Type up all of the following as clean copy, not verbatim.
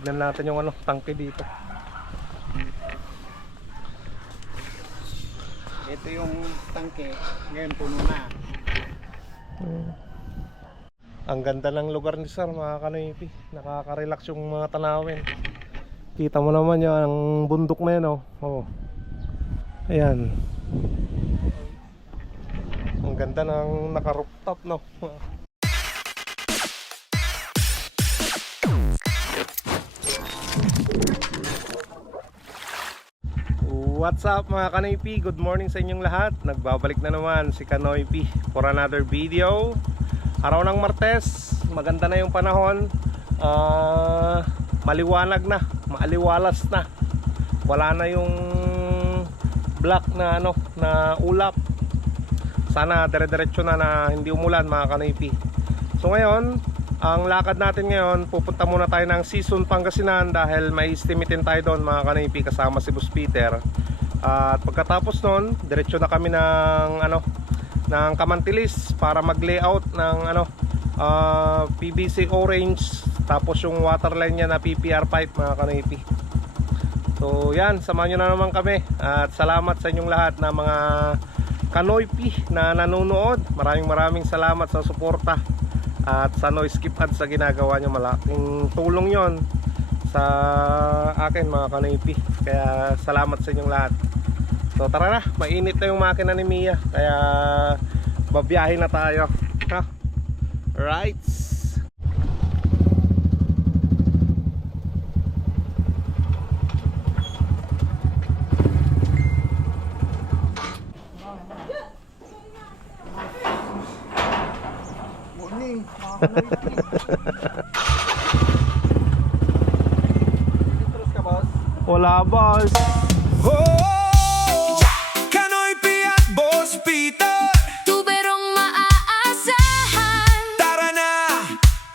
Tignan natin yung ano, tangke dito. Ito yung tangke, ngayon puno na. Ang ganda ng lugar ni sir, mga kanoypi. Nakaka-relax yung mga tanawin. Kita mo naman yung ang bundok na yan, oh. Oh. Ayan. Ang ganda ng naka-rooftop, no. What's up mga Kanoypi? Good morning sa inyong lahat. Nagbabalik na naman si Kanoypi for another video. Araw ng Martes, maganda na yung panahon. Maliwanag na, maaliwalas na. Wala na yung black na ano, na ulap. Sana dire-diretso na hindi umulan mga Kanoypi. So ngayon, ang lakad natin ngayon, pupunta muna tayo ng Sison, Pangasinan dahil may istimitin tayo doon mga Kanoypi kasama si Boss Peter. At pagkatapos noon, diretso na kami ng ano, ng Kamantilis para mag-layout ng ano, PVC orange, tapos yung waterline niya na PPR pipe mga Kanoypi. So yan, samahan nyo na naman kami. At salamat sa inyong lahat na mga Kanoypi na nanonood. Maraming salamat sa suporta at sa no skip ads sa ginagawa nyo. Malaking tulong yon sa akin mga Kanoypi. Kaya salamat sa inyong lahat. So tara na, mainit na yung makina ni Mia. Kaya babiyahin na tayo, ha? Right. Morning, mga Kanoypi. Terus ka, boss? Wala boss. Kanoypi at Boss Peter, Tuberong maaasahan. tara na,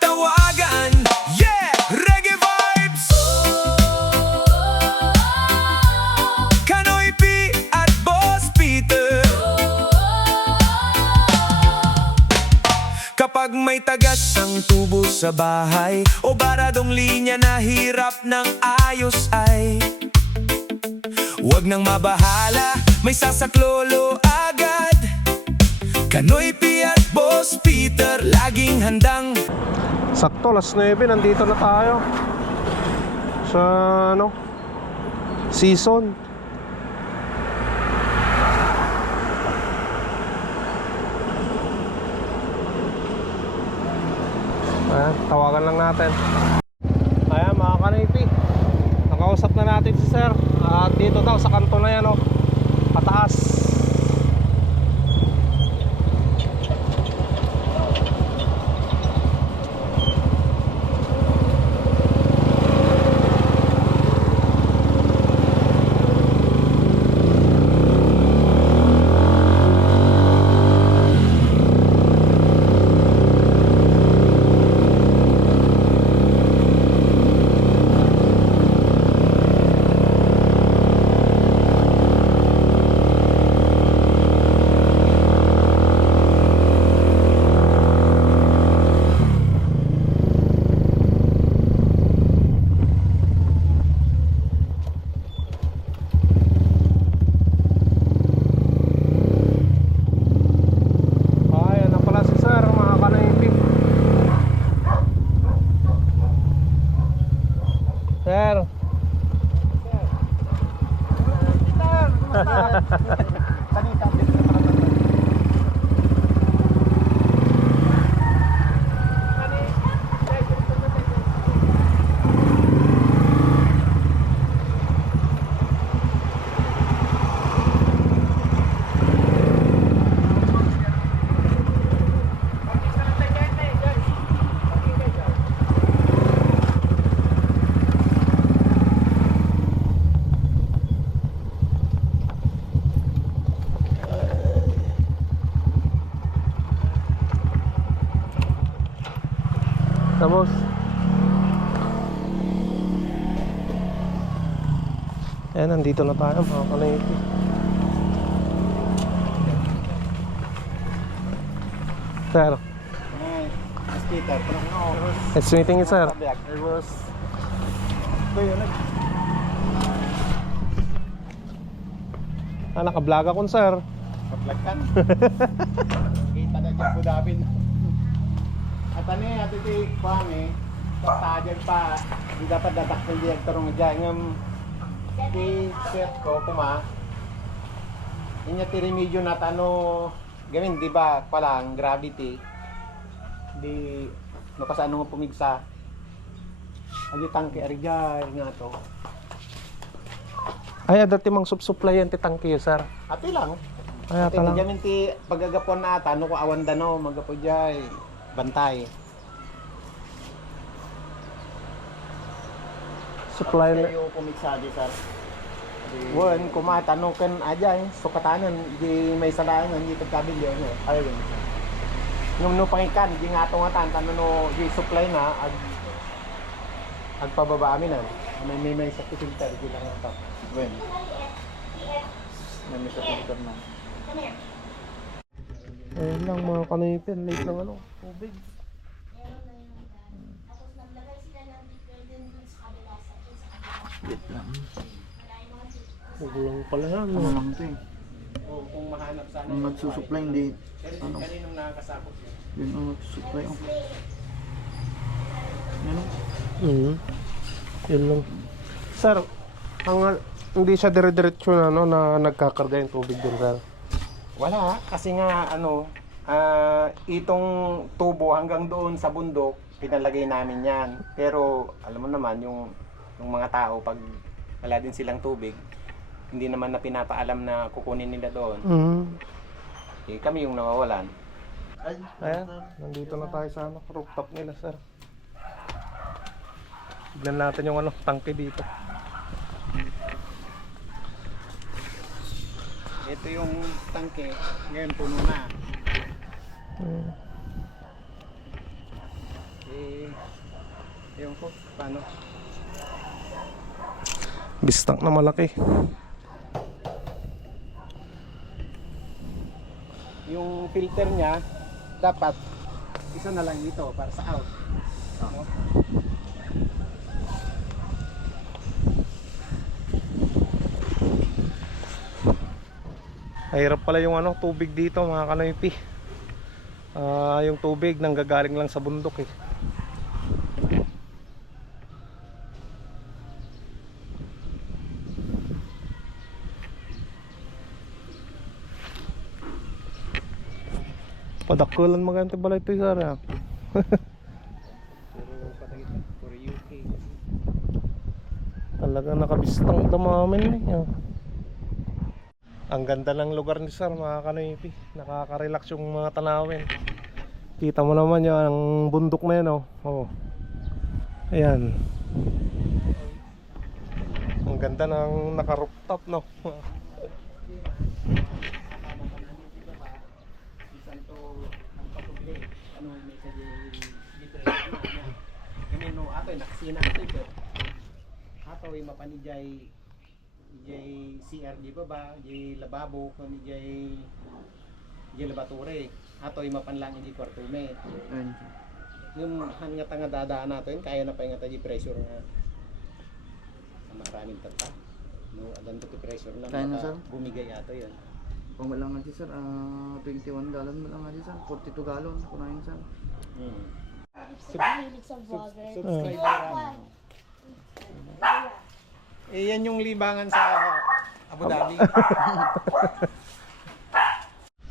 tawagan. Yeah, reggae vibes. Kanoypi at Boss Peter. Kapag may tagas ang tubo sa bahay o baradong linya na hirap ng ayos ay huwag nang mabahala, may sasaklolo agad. Kanoypi at Boss Peter, laging handang. Sakto, alas 9, nandito na tayo sa ano, Sison. Ayan, tawagan lang natin. Ayan mga Kanoypi, nakausap na natin si sir. At dito daw sa kanto na yan, oh, pataas. Sir. Tapos ayan, nandito na tayo mga Kanoypi. Sir, Peter, nice meeting you sir. There was Ito yun. Naka-vlog akong sir. Kaplagkan. Kita na dyan po David. At ano eh, ati ti Kwame, tatagag pa, hindi dapat datakil direktor ng dyan. Ngam, ti chef ko, kuma, inya ti remedyo na tano, gawin, di ba, palang gravity, di, no kasano nga pumigsa. Adi tangke, ari dyan, nga to. Ay, dati mang supply yan ti tangke sir. Ati lang. Ay, Ati, ata lang. gamin ti pagagapon na tano ko awan dano, magapo dyan, bantay. Supply na. Yung pumigsadi sir. Wan, kumatano kan aja sukatanan di may salangan di pagkabilyo no. Ayun. Ngum no pangikan di nga to nga tan no di supply na ag pababa amin na. May sa filter di lang ito. Wen. May sa filter na. Ayun lang mga kanipin. Late ng ano. Tubig. Kulang pala yan. Ano lang ito eh. O kung mahanap sana Ang nagsusupply hindi, ano, kaninong nakakasakop yun. yun ang nagsusupply. Oh. Ano? Yun lang. Sir, hindi siya dire-diretso na, no, na nagkakarga yung tubig din sir. Wala, kasi nga ano, itong tubo hanggang doon sa bundok, pinalagay namin yan. Pero alam mo naman, yung mga tao, pag wala din silang tubig, hindi naman na pinapaalam na kukunin nila doon. Eh, kami yung nawawalan. Ayan, nandito na tayo sa ano, rooftop nila sir. Tignan natin yung ano, tangke dito. Ito yung tangke, ngayon puno na. Eh, yung ko, paano? Bistak na malaki. Yung filter niya, dapat isa na lang dito para sa out. No? Mahirap pala yung ano, tubig dito mga kanoypi. Yung tubig nanggagaling lang sa bundok eh. Padakulan magante balay ito sir. Pero patay ito, for UK. Talagang nakabistang damamin eh. Ang ganda ng lugar ni sir mga kanoypi. Nakaka-relax yung mga tanawin. Kita mo naman yan, ang bundok na yan oh. Oh. Ayan. Ang ganda ng naka-rooftop no. Nakasina ito. Ato ay mapanijay jay CR di ba ba, jay lababo kani jay labature. Ato ay mapanlang di kwarto me. Ayun. Yung hanga tanga dadaan natin kaya na pa nga tayo pressure nga. Maraming tata. No, adan to pressure lang Kaya na, sir? bumigay ato 'yon. Kung wala nga sir, 21 gallon mo lang nga sir, 42 gallon, kunain sir. Subscriber namin. Eh, yan yung libangan sa Abu Dhabi.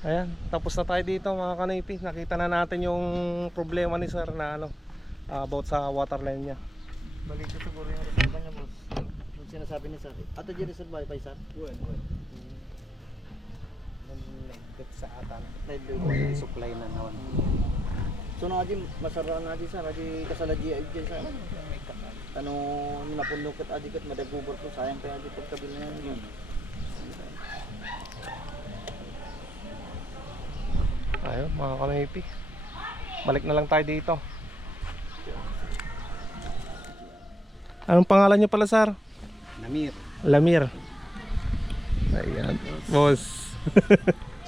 Ayan, tapos na tayo dito mga kanipi. Nakita na natin yung problema ni sir na ano, about sa water line niya. Balito siguro yung reserva niya boss. Yung sinasabi ni sir. Ato dyan reserva pa sir? Buwan. Nagdip sa atan. Nailoy. Supply na naman. So na adi masara na adi sir, adi kasalaji ay dyan sir. Ano napundok at adi kat madagubor ko sayang kaya adi pagkabil na yan. Ayun mga kanipi. Balik na lang tayo dito. Anong pangalan niyo pala sir? Namir. Lamir. Ayan, boss.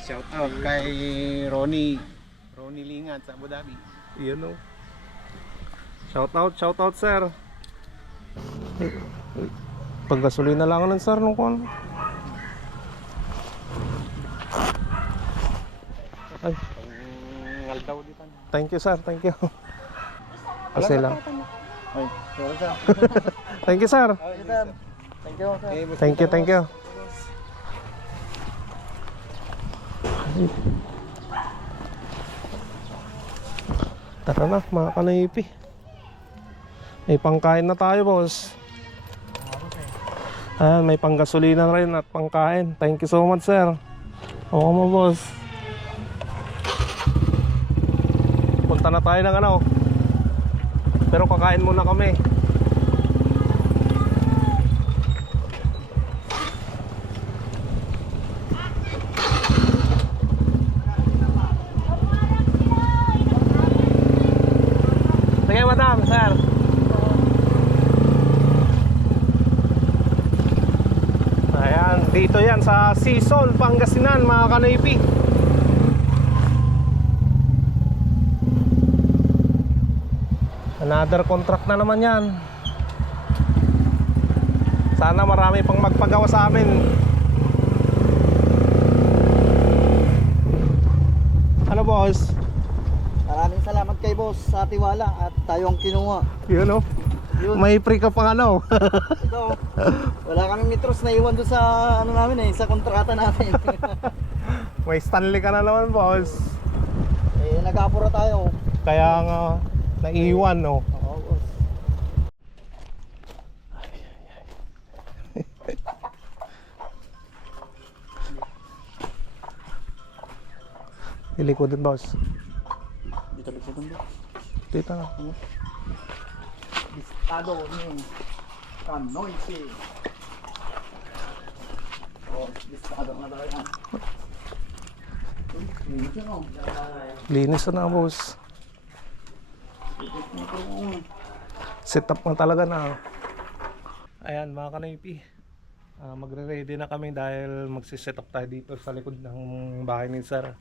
Shout out kay Ronnie Lingat sa Abu Dhabi. Yun o. Shout out sir. Paggasolina lang nun sir nung kon. Ay, Ngaldaw dito. thank you sir, thank you. Kasi lang. Ay, sorry sir. Thank you sir. Ay, sir. Thank you, sir. Thank you, thank you. Tara na, mga kanipi. May pangkain na tayo, boss. Ayan, may panggasolina na rin at pangkain. Thank you so much, sir. Oo mo, boss. Punta na tayo ng ano. Pero kakain muna kami. Sige, madam, sir. Ayan, dito yan sa Sisol, Pangasinan, mga kanipi. Another contract na naman yan. Sana marami pang magpagawa sa amin. Ano, boss? Maraming salamat kay boss sa tiwala at tayo ang kinuha. Yun, oh. Yun. May free ka pang ano. Ito, wala kaming metros na iwan doon sa ano namin sa kontrata natin. May Stanley ka na naman, boss. Nag-apura tayo. Kaya nga naiwan, no. Oo, boss. Ilikodan, boss. Dito likod doon. Dito na. Listado ni Kanoysi. Oh, listado na tayo na. Linis yun, oh. Linis na, boss. Set up na talaga na. Ayan, mga kanipi. Magre-ready na kami dahil magsiset up tayo dito sa likod ng bahay ni Sir.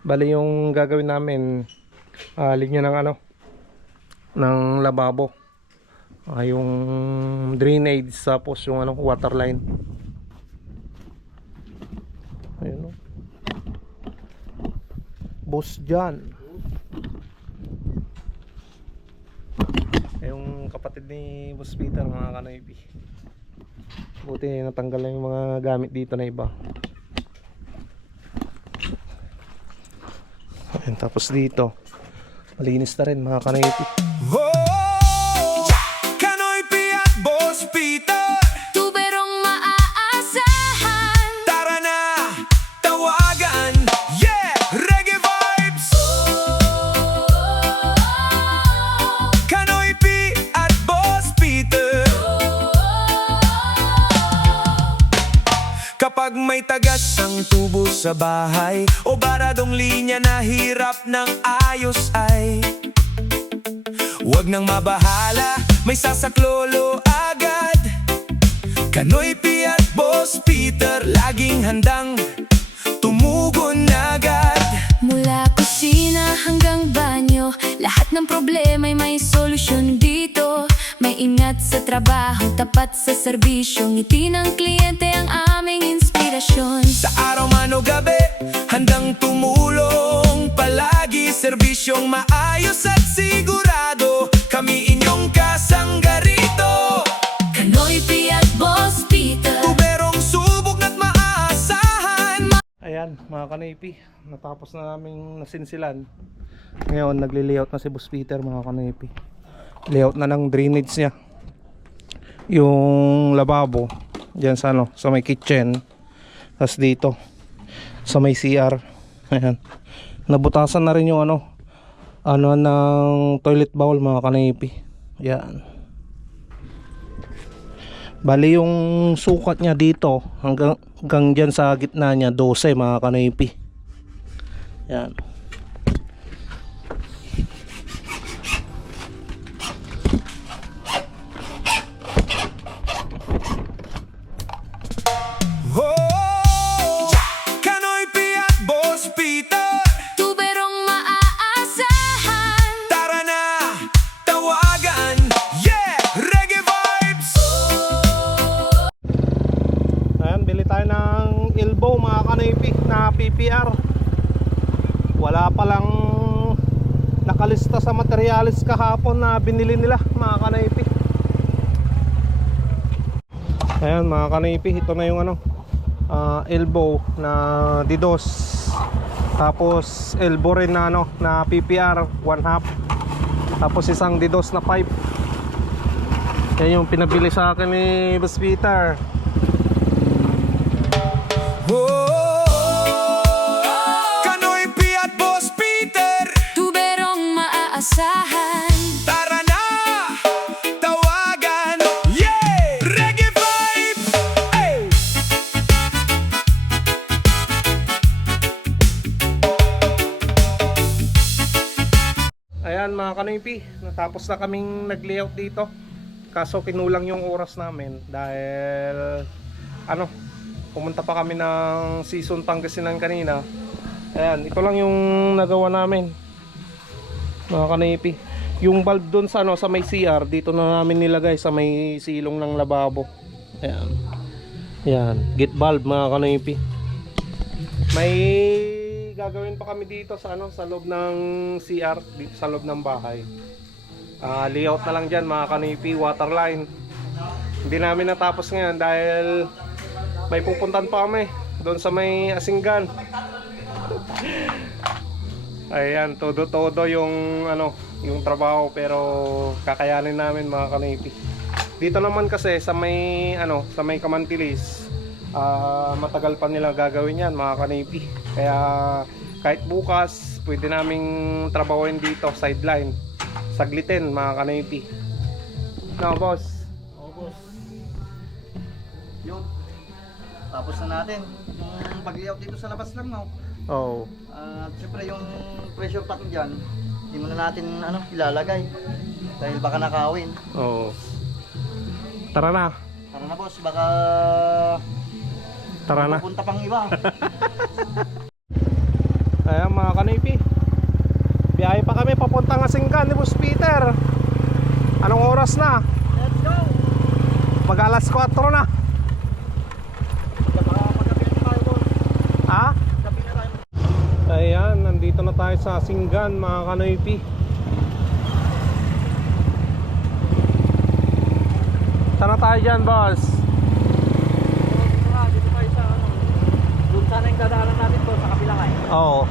Bali yung gagawin namin, linya ng ano, ng lababo. Yung drainage, tapos yung ano, water line. Ayun, oh. Boss dyan. Yung kapatid ni Boss Peter, mga kanoypi. Buti natanggal na yung mga gamit dito na iba. Ayun, tapos dito malinis na rin, mga kanoypi. Oh, Kanoypi at Boss Peter, Tuberong maaasahan. tara na, tawagan. Yeah, reggae vibes. Kanoypi at Boss Peter. Kapag may tagas ang tubo sa bahay o baradong linya na hirap ng ayos ay huwag nang mabahala, may sasaklolo agad. Kanoypi at Boss Peter, laging handang tumugon agad. Mula kusina hanggang banyo, lahat ng problema'y may solusyon dito. May ingat sa trabaho, tapat sa serbisyo, ngiti ng kliyente ang aming inspirasyon. Sa araw man o gabi, handang tumulong palagi, serbisyong maayos at sigurado, kami inyong kasangga rito. Kanoypi at Boss Peter. Tuberong subok na't maaasahan. Ayan, mga kanoypi, natapos na naming nasinsilan. Ngayon nagli-layout na si Boss Peter, mga kanoypi. Layout na ng drainage niya. Yung lababo diyan sa ano, sa may kitchen. Tapos dito sa may CR. Ayan. Nabutasan na rin yung ano ng toilet bowl, mga kanipi. Ayan. Bali yung sukat niya dito hanggang dyan sa gitna niya 12, mga kanipi. Ayan. Oh, Kanoypi at Boss Peter, Tuberong maaasahan. tara na, tawagan. Yeah, reggae vibes. PPR. Wala palang nakalista sa materialis kahapon na binili nila mga kanaypi. Ayan mga kanaypi, ito na yung ano, elbow na didos, tapos elbow rin na ano, na PPR 1/2, tapos isang didos na pipe. Yan yung pinabili sa akin ni Boss Peter. Kanoy P at Boss Peter, Tuberong maaasahan. tara na, tawagan, yeah! Reggae vibe, hey! Ayan mga kanoypi, natapos na kaming nag-layout dito. Kaso kinulang yung oras namin dahil ano, pumunta pa kami ng Season Pangasinan kanina. Ayan, ito lang yung nagawa namin mga kanoypi. Yung bulb dun sa ano, sa may CR, dito na namin nilagay sa may silong ng lababo. Ayan. Ayan, gate bulb mga kanoypi. May gagawin pa kami dito sa ano, sa loob ng CR, dito sa loob ng bahay. Layout na lang dyan mga kanipi, waterline. Hindi namin natapos ngayon dahil may pupuntan pa kami doon sa may Asinggan. Ayan, todo yung ano, yung trabaho, pero kakayanin namin mga kanipi. Dito naman kasi sa may ano, sa may Kamantilis, matagal pa nila gagawin yan mga kanipi. Kaya kahit bukas pwede naming trabahoin dito, sideline, saglitin mga kanipi. No boss? Oo, boss. Yun. Tapos na natin. Yung pag-layout dito sa labas lang, no? Oh. At syempre yung pressure pack dyan, hindi mo na natin ano, ilalagay. Dahil baka nakawin. Oh. Tara na. Tara na boss, baka Tara na. pupunta pang iba. Ayan mga kanipi, biyahe pa kami papuntang Asinggan ni Boss Peter. Anong oras na? Let's go! Mag alas 4 na. Baka magkapi na tayo, boss. Ha? Gabi na tayo. Ayan, nandito na tayo sa Asinggan mga kanipi. Saan na tayo dyan boss? Dito tayo sa ano. Doon sana yung dadaanan natin, boss, sa kabila kayo. Oo.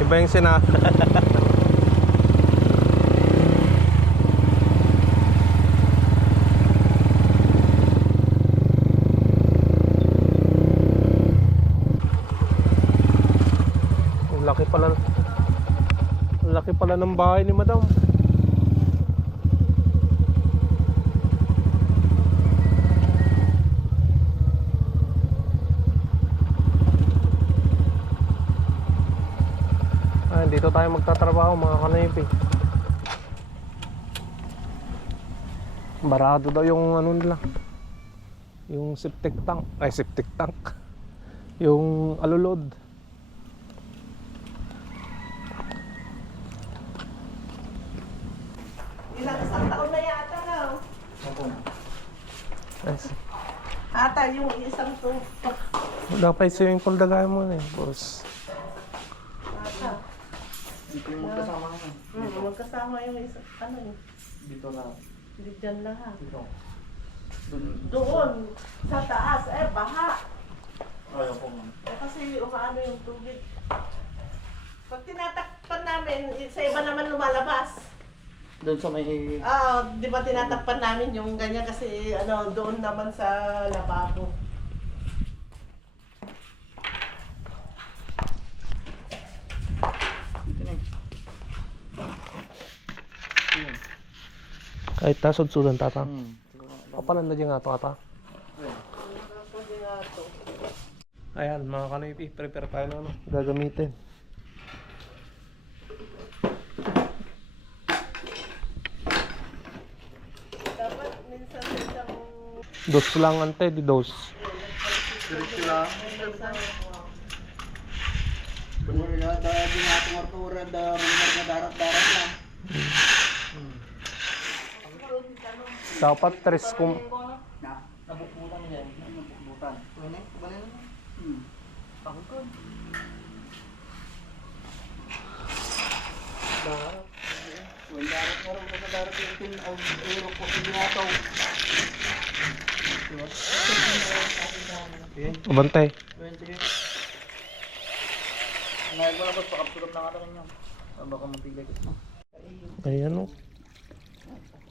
Iba yung sina. Ang laki pala. Ang laki pala ng bahay ni Madam. Dito tayo magtatrabaho mga kanipi. Barado daw yung ano nila, yung septic tank. Ay, septic tank. Yung alulod. Isang taon na yata na. Yes. Ata yung isang tupak. Dapat swimming pool dagay mo na eh, boss. Ata. Dito yung magkasama ngayon. Magkasama yung isang, ano yun? Dito na. Hindi dyan lahat. Dito. Doon. Doon, sa taas, baha. Ayaw po, ma'am. Kasi umaano yung tubig. Pag tinatakpan namin, sa iba naman lumalabas. Doon sa may... Di ba tinatakpan namin yung ganyan kasi ano, doon naman sa lababo. Dito na eh. Kahit tasod-sudan tata. Siguro. Kapalan na dyan nga ito ata. Pwede nga to. Ayan mga kanipi, prepare tayo na ano, gagamitin. Dapat minsan isang Dos lang ante, di dos. Diretso lang. Bener ya, dahil dinatumar-turan, dahil na darat-darat lang. Dapat tres kung Nabukutan niya. Nabukutan. Tan. Uy, ne? Kumanin na. Ako ko. Darap. Uy, darap nga rin. Basta darap yung tin. Ang euro po. Hindi nga ito. Diba? Okay. Bantay. 20. Ngayon mo na po, pakapsulap na kata ninyo. Baka mapigay ko. Ayan o.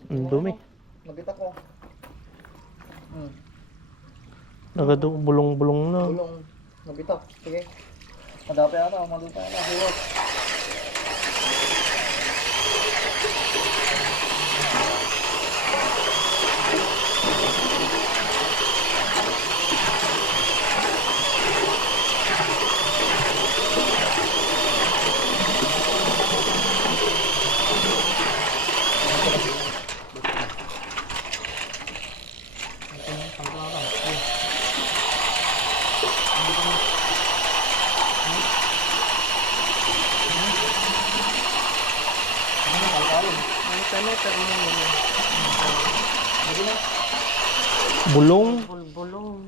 Ang dumi. Nabita ko. Bulong-bulong na. Bulong. Nabita. Sige. Madapi ata. Madupa na. Huwag. Bulong.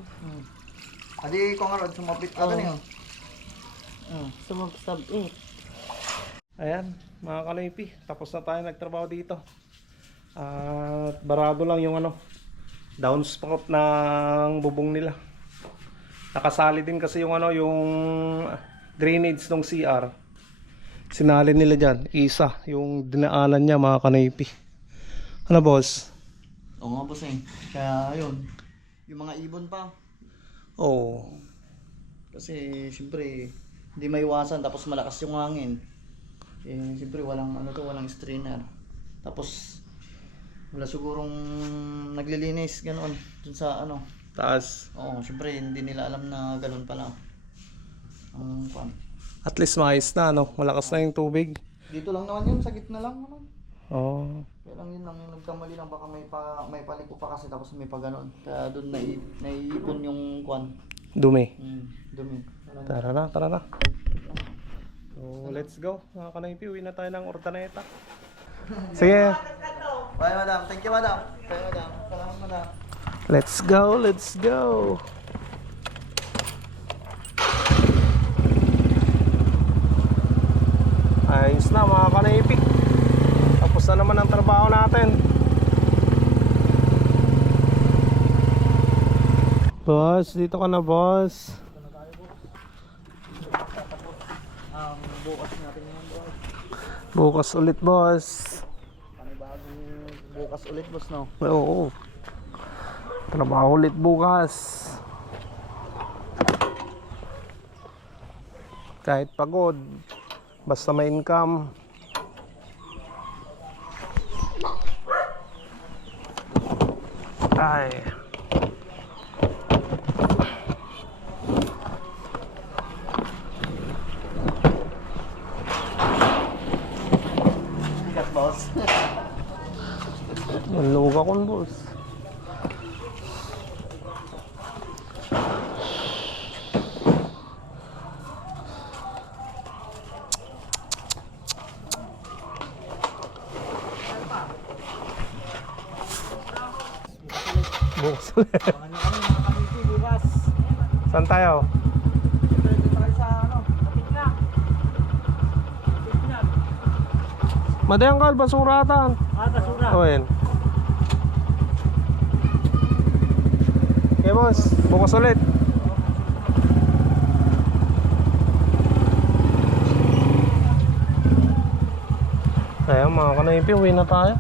Adi ko nga rin sumapit ka niyo. Sumabsab Ayan, mga kanipi. Tapos na tayo nagtrabaho dito. At barado lang yung downspout ng bubong nila. Nakasali din kasi yung yung drainage ng CR. Sinali nila dyan. Isa, yung dinaanan niya, mga kanipi. Ano, boss? Oo nga boss eh. Kaya yun. Yung mga ibon pa. Oo. Kasi siyempre hindi maiwasan tapos malakas yung hangin. Eh siyempre walang walang strainer. Tapos wala sigurong naglilinis ganoon dun sa Taas. Oo, siyempre hindi nila alam na ganoon pala. Ang At least maayos na, malakas na yung tubig. dito lang naman yun, sa gitna lang naman. Oo. Kaya lang yun lang yung nagkamali lang baka may paliko pa kasi tapos may pa ganoon. Kaya doon naiipon yung Dumi. dumi. Tara na. So, let's go. Mga kanipi, uwi na tayo ng Ordaneta. Sige. Bye madam. Thank you madam. Bye madam. Salamat madam. Let's go. Ayos na mga kanipi. Tapos na naman ang trabaho natin. Boss, dito ka na boss. Bukas natin yung boss. Bukas ulit boss. Panibagong bukas ulit boss no. Oo. Trabaho ulit bukas. Kahit pagod, basta may income. Ay. Bigat boss. Maluga kon boss. Bukas ulit. Ano kami mga kamiti bukas. Saan tayo? Dito tayo sa Kapitnag. Madayangkal, basuratan. Basura. O yan. Okay boss, bukas ulit. Kaya mga kanipi, uwi na tayo.